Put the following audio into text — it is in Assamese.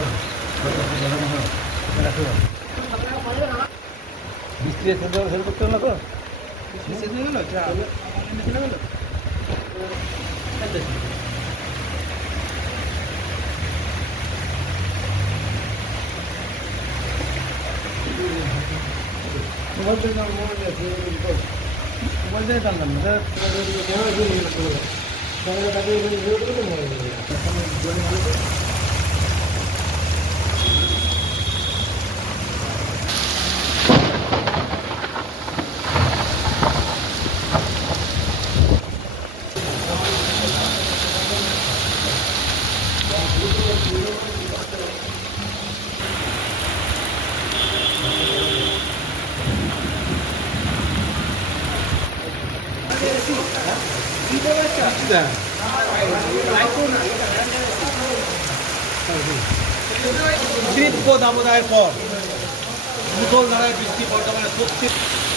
মই যে যাম মানে মই যে যাম মানে শীত কো দামদায় পর বিকল ধারায় বৃষ্টি বর্তমানে সত্যি